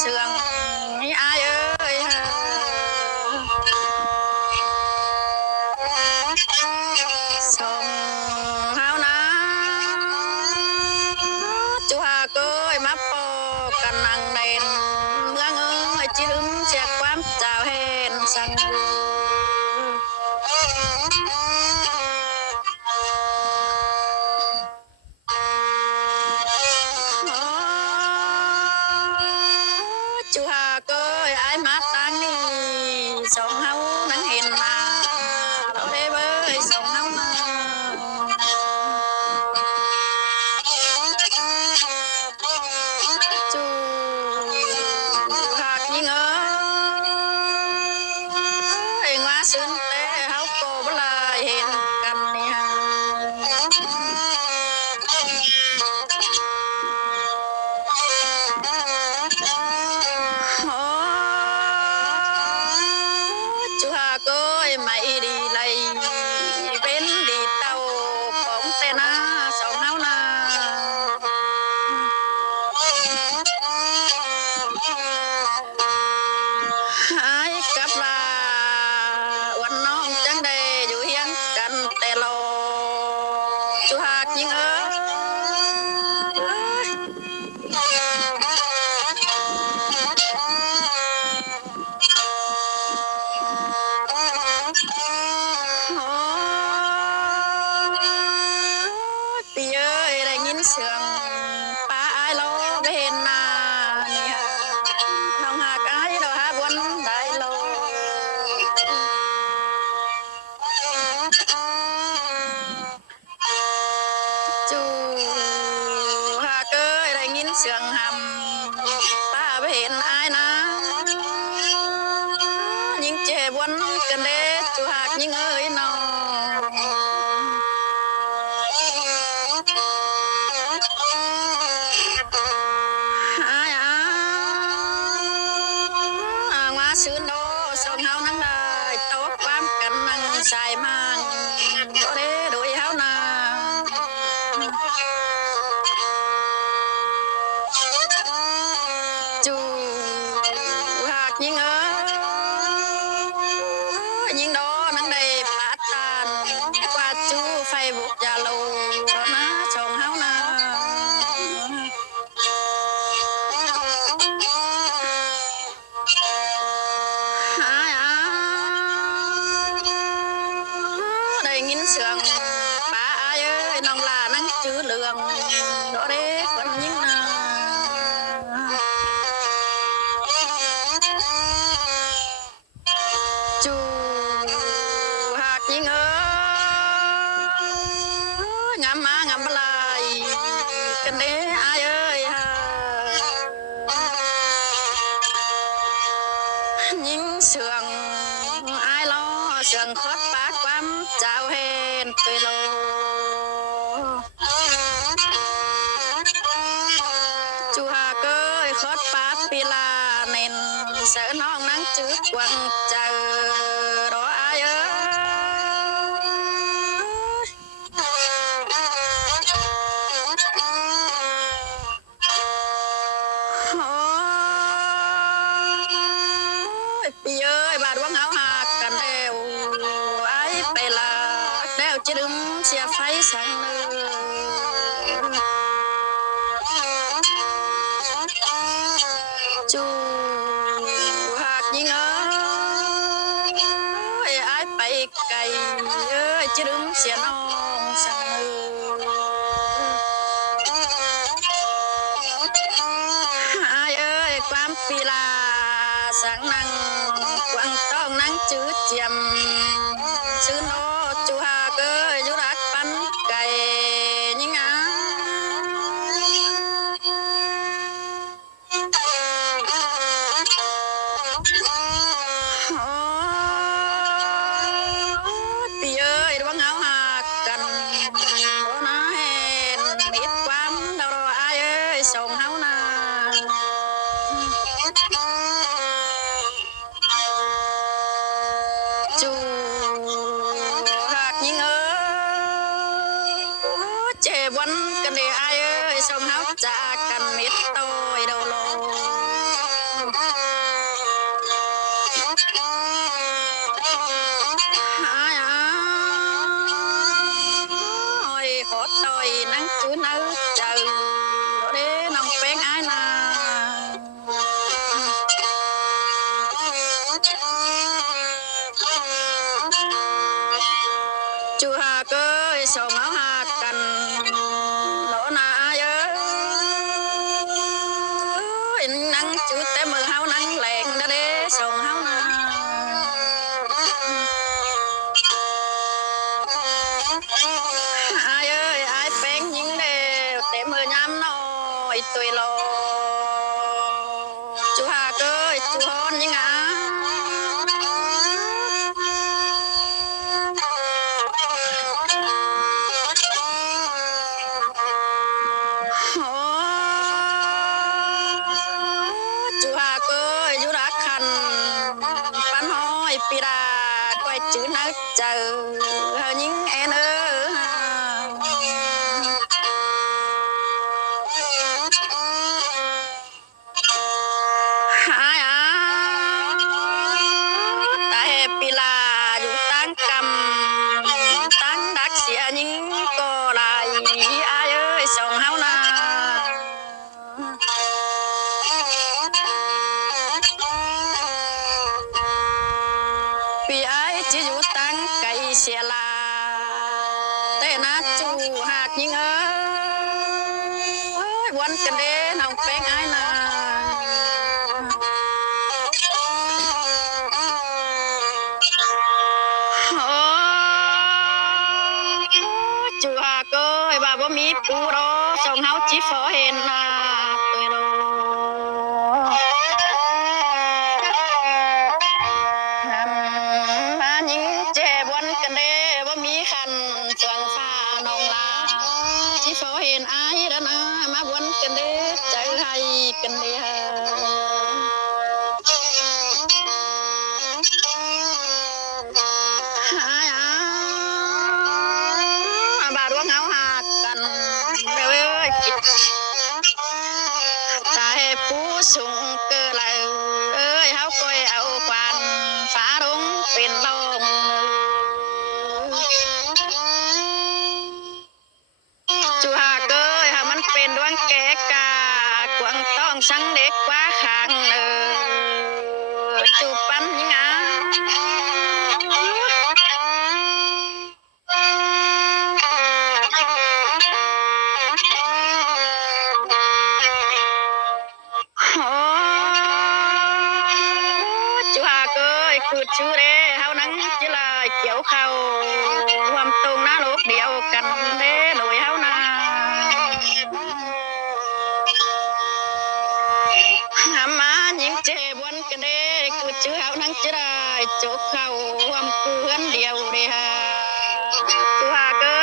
เสืองนี่อายเอ้ยส่งเฮานะจุหาเกยมาปอกันนังเด่นเมืองเอ้ยจิลืมเสียความเจ้าเห็นสังจุหาเกยอายมาตั้งนี่ส่งเฮานั้นเห็นมาเราได้เบ้ยส่งเฮามาจุหากยิงเอ้ยงว่าซึ้นแต่เฮาก็บ่ลายเห็นกันนี่ฮะจุหาเกยไม่ดีเลยเป็นดีเต้าของแต่นาสองเฮานาหายกับลาวันน้องจังได้อยู่เฮียงกันแต่โลจุหากยิงเอ้ยปีเอ้ยได้ยินเสียงป้าอายโลไปเห็นหน้านี่น้องหากอายเราหาวันได้โลจูหากเอ้ยได้ยินเสียงหำป้าไปเห็นอายนะยิ่งเจ็บวันกันเด้จูหากยิ่งเอ้ยน้องว่าซื้อโนสองเฮานั่งได้ตกความกันนั่งใส่มังก็ได้โดยเฮานาจูหากยิงเอ้ยยิงโดนั่งได้ปาตานกว่าจูไฟบุกยาโลนะสองเฮานาได้ยินเสียงป้าอายเอ้ยน้องลานั่งจื้อเหลืองโดเด้คนยิงนาจูหากยิงเอ้ยงามมางามลายกันเด้อายเอ้ยยิงเสียงอายล้อเสียงคดปากความเจ้าเห็นไปโลจูหาเกยคดปากปีลาเน้นเสือน้องนั่งจืดวังเจอรออายเอ้ยปีเอ้ยบาดวังเฮาหากกันแล้วไอ้ไปลาแล้วจะดึงเสียไฟสังเนื้จูหากยิงเอ้ยไอ้ไปไกลเอ้ยจะดึงเสียน้องสังเนื้ไอ้เอ้ยความปีลาสังนังกวางต้องนั่งจืดเจียมซื้อโนจูหาเกยยุรักปันไก่ยิงอาปีเอ้ยดวงเฮาหากกันบ่น่าเห็นมิดความดาวอายเอ้ยส่งเฮานาจูหากยิงเอ้ยเจ็บวันกันเด้ออายเอ้ยส่งเฮาจากกันมิดโตยโดโล ส่งเฮาหากันโนนาเอ้ยนั่งจุดแต่มือเฮานั่งแหลงเด้ส่งเฮานาอายเอ้ยอายแป้งยิงเด้แต่มือยามน้อยตุยโลจูหาเอ้ยจูฮอนยิงจูหาเอ้ยอยู่รักคันปันห้อยปีดาก้อยจื้อนักเจอเฮายิงแอนหายตาเฮปีลาอยู่ตั้งกำตั้งดักเสียยิงก็ไหลอายเอ้ยส่งเฮานาปีอายจิอยู่ตั้งไก่เสียลาแต่นาจูหากยิงเอ้ยวันกันเด้น้องแป้งอายนาจูหากเอ้ยว่าบ่มีปูรอส่งเฮาจิฟอเห็นนาตุยโลมายิงเจ็บวันกันเด้บ่มีคันสวงฟ้าน้องลาจิฟอเห็นอายดะนะมาวันกันเด้ใจให้กันเด้บาดว่าเฮาหากกันเอ้ยคิดตาให้ผู้สูงเกิดแล้วเอ้ยเฮาก้อยเอาควันฟ้าลงเป็นลมจูหากเอ้ยหามันเป็นดวงแก่กากวางต้องสังเด็กกว่าข้างจูปันยิงจูหากเอ้ยคือชื่อเด้เฮานั่งจิลายเกี่ยวเข้าความตรงหน้าโลกเดียวกันเด้โดยเฮานาหามายิงเจ็บวันกันเด้คือชื่อเฮานั่งจิลายจกเข้าความเพื่อนเดียวเด้ฮะจูหากเอ้